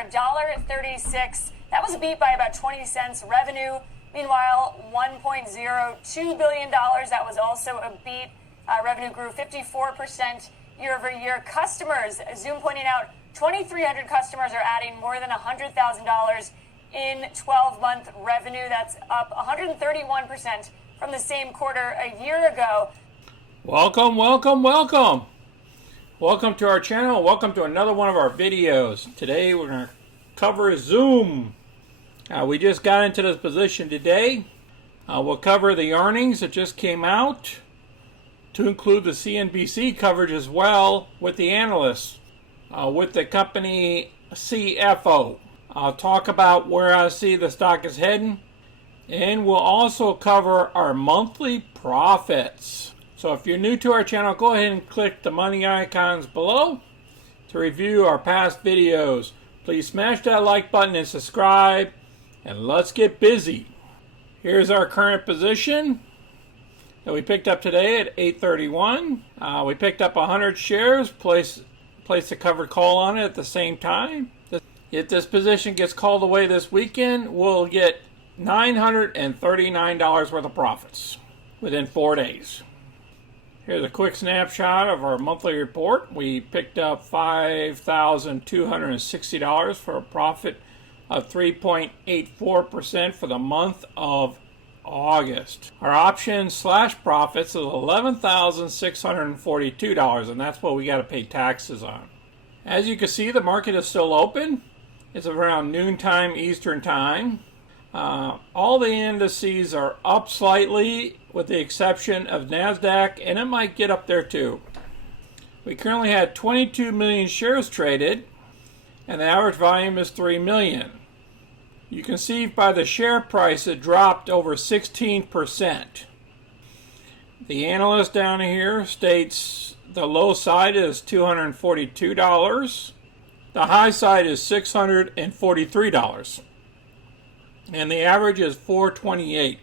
share, $1.36. That was a beat by about 20 cents. Revenue, meanwhile, $1.02 billion. That was also a beat. Revenue grew 54% year over year. Customers, Zoom pointing out, 2,300 customers are adding more than $100,000 in 12-month revenue. That's up 131% from the same quarter a year ago. Welcome, welcome, welcome. Welcome to our channel. Welcome to another one of our videos. Today we're going to cover Zoom. We just got into this position today. We'll cover the earnings that just came out, to include the CNBC coverage as well with the analysts, with the company CFO. I'll talk about where I see the stock is heading, and we'll also cover our monthly profits. So if you're new to our channel, go ahead and click the money icons below to review our past videos. Please smash that like button and subscribe, and let's get busy. Here's our current position that we picked up today at 8:31. We picked up 100 shares, placed a covered call on it at the same time. If this position gets called away this weekend, we'll get $939 worth of profits within 4 days. Here's a quick snapshot of our monthly report. We picked up $5,260 for a profit of 3.84% for the month of August. Our options / profits is $11,642, and that's what we got to pay taxes on. As you can see, the market is still open. It's around noontime Eastern time. All the indices are up slightly, with the exception of NASDAQ, and it might get up there too. We currently had 22 million shares traded, and the average volume is 3 million. You can see by the share price it dropped over 16%. The analyst down here states the low side is $242. The high side is $643. And the average is $428.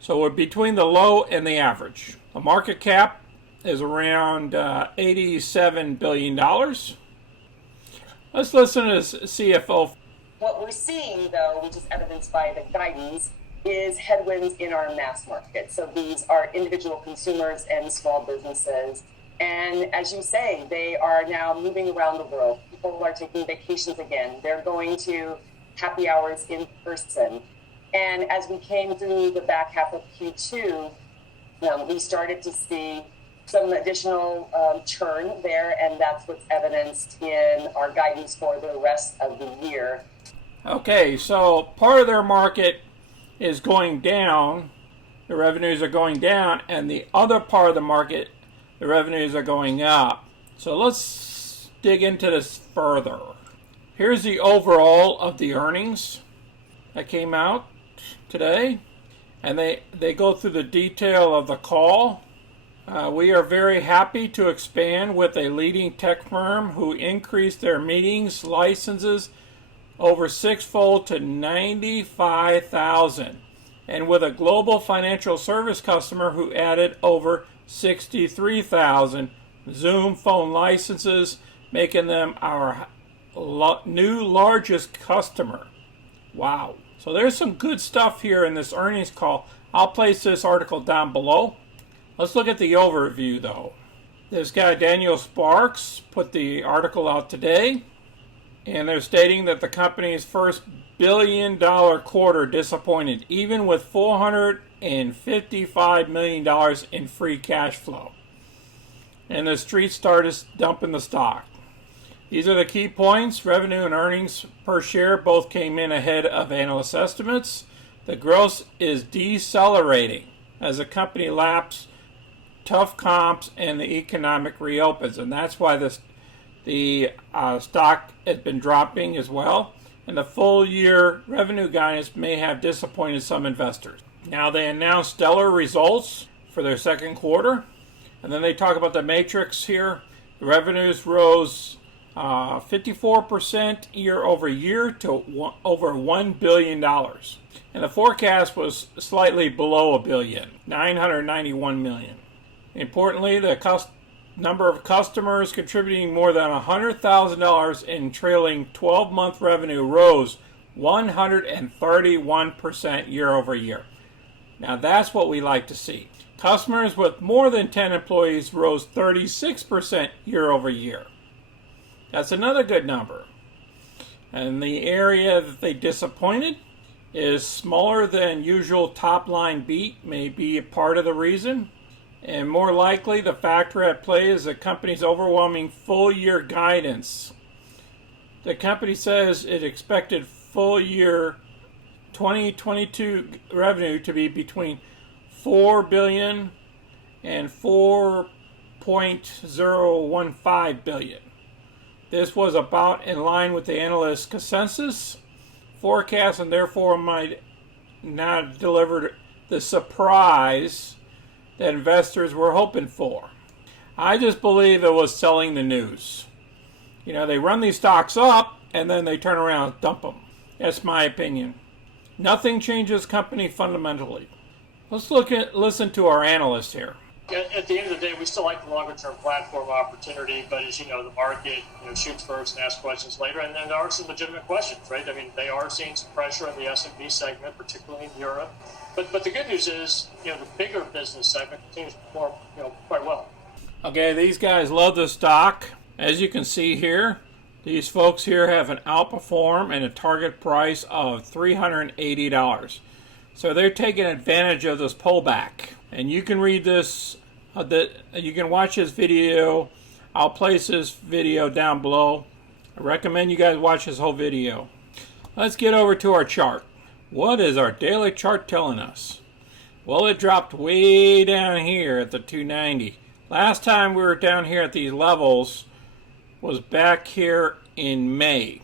So we're between the low and the average. The market cap is around $87 billion. Let's listen to CFO. What we're seeing, though, which is evidenced by the guidance, is headwinds in our mass market. So these are individual consumers and small businesses. And as you say, they are now moving around the world. People are taking vacations again. They're going to happy hours in person. And as we came through the back half of Q2, we started to see some additional churn there, and that's what's evidenced in our guidance for the rest of the year. Okay, so part of their market is going down, the revenues are going down, and the other part of the market, the revenues are going up. So let's dig into this further. Here's the overall of the earnings that came out today, and they go through the detail of the call. We are very happy to expand with a leading tech firm who increased their meetings licenses over sixfold to 95,000, and with a global financial service customer who added over 63,000 Zoom phone licenses, making them our new largest customer. Wow. So there's some good stuff here in this earnings call. I'll place this article down below. Let's look at the overview, though. This guy, Daniel Sparks, put the article out today, and they're stating that the company's first billion-dollar quarter disappointed, even with $455 million in free cash flow. And the street started dumping the stock. These are the key points. Revenue and earnings per share both came in ahead of analyst estimates. The growth is decelerating as the company laps tough comps and the economic reopens, and that's why the stock has been dropping as well. And the full year revenue guidance may have disappointed some investors. Now they announced stellar results for their second quarter, and then they talk about the matrix here. The revenues rose 54% year over year to over $1 billion. And the forecast was slightly below $1 billion, $991 million. Importantly, the number of customers contributing more than $100,000 in trailing 12-month revenue rose 131% year over year. Now that's what we like to see. Customers with more than 10 employees rose 36% year over year. That's another good number. And the area that they disappointed is smaller than usual top line beat may be a part of the reason. And more likely, the factor at play is the company's overwhelming full year guidance. The company says it expected full year 2022 revenue to be between $4 billion and $4.015 billion. This was about in line with the analyst's consensus forecast and therefore might not deliver the surprise that investors were hoping for. I just believe it was selling the news. You know, they run these stocks up and then they turn around and dump them. That's my opinion. Nothing changes company fundamentally. Let's listen to our analyst here. At the end of the day, we still like the longer-term platform opportunity, but as you know, the market shoots first and asks questions later, and then there are some legitimate questions, right? I mean, they are seeing some pressure in the S&P segment, particularly in Europe. But the good news is, the bigger business segment continues to perform, quite well. Okay, these guys love the stock. As you can see here, these folks here have an outperform and a target price of $380. So they're taking advantage of this pullback. And you can read this, you can watch this video. I'll place this video down below. I recommend you guys watch this whole video. Let's get over to our chart. What is our daily chart telling us? Well, it dropped way down here at the 290. Last time we were down here at these levels was back here in May.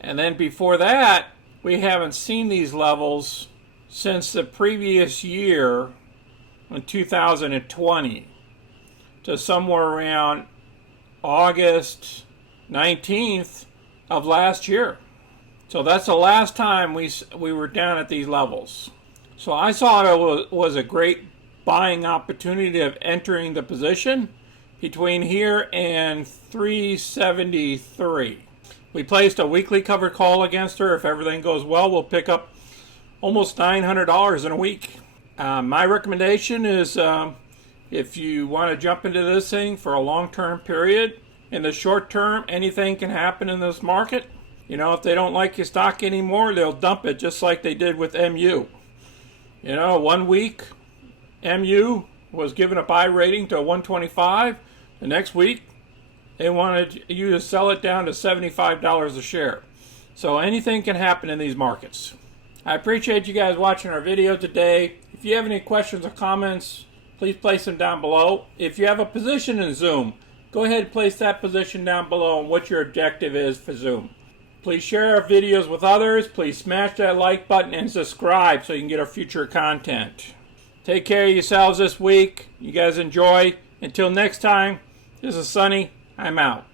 And then before that, we haven't seen these levels since the previous year in 2020 to somewhere around August 19th of last year. So that's the last time we were down at these levels. So I thought it was a great buying opportunity of entering the position between here and 373. We placed a weekly covered call against her. If everything goes well, we'll pick up almost $900 in a week. My recommendation is if you want to jump into this thing for a long-term period, in the short term, anything can happen in this market. If they don't like your stock anymore, they'll dump it just like they did with MU. 1 week, MU was given a buy rating to 125. The next week, they wanted you to sell it down to $75 a share. So anything can happen in these markets. I appreciate you guys watching our video today. If you have any questions or comments, please place them down below. If you have a position in Zoom, go ahead and place that position down below and what your objective is for Zoom. Please share our videos with others. Please smash that like button and subscribe so you can get our future content. Take care of yourselves this week. You guys enjoy. Until next time, this is Sonny. I'm out.